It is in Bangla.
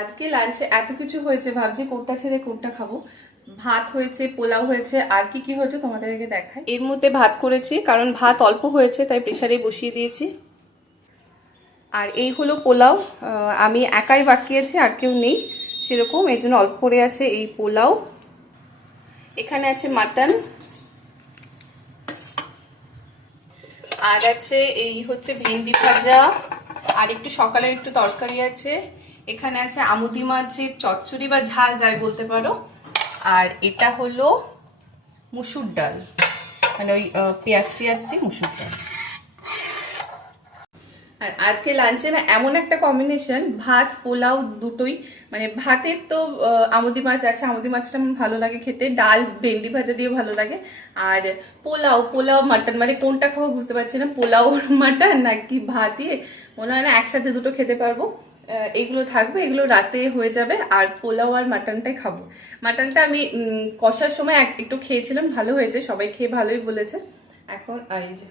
আজকে লাঞ্চে এত কিছু হয়েছে, ভাবছি কোনটা ছেড়ে কোনটা খাবো। ভাত হয়েছে, পোলাও হয়েছে, আর কি কি হয়েছে তোমাদেরকে দেখাই। এর মধ্যে ভাত করেছি, কারণ ভাত অল্প হয়েছে তাই প্রেসারে বসিয়ে দিয়েছি। আর এই হলো পোলাও, আমি একাই বাকিয়েছি, আর কেউ নেই সেরকম, এর জন্য অল্প করে আছে এই পোলাও। এখানে আছে মাটন, আর আছে এই হচ্ছে ভেন্ডি ভাজা, আর একটু সকালের একটু তরকারি আছে। এখানে আছে আমুদি মাছের চচ্চড়ি বা ঝাল যাই বলতে পারো। আর এটা হলো মুসুর ডাল, মানে ওই পেঁয়াজ টিয়াজ দিয়ে মুসুর ডাল। আর আজকে লাঞ্চে না এমন একটা কম্বিনেশন, ভাত পোলাও দুটোই, মানে ভাতের তো আমুদি মাছ আছে, আমুদি মাছটা আমার ভালো লাগে খেতে, ডাল ভেন্ডি ভাজা দিয়ে ভালো লাগে। আর পোলাও পোলাও মাটন, মানে কোনটা খাবো বুঝতে পারছি না, পোলাও মাটন নাকি ভাত দিয়ে, মনে হয় না একসাথে দুটো খেতে পারবো। এগুলো থাকবে, এগুলো রাতে হয়ে যাবে। আর পোলাও আর মাটনটাই খাবো। মাটনটা আমি কষার সময় একটু খেয়েছিলাম, ভালো হয়েছে, সবাই খেয়ে ভালোই বলেছে। এখন আর এই যে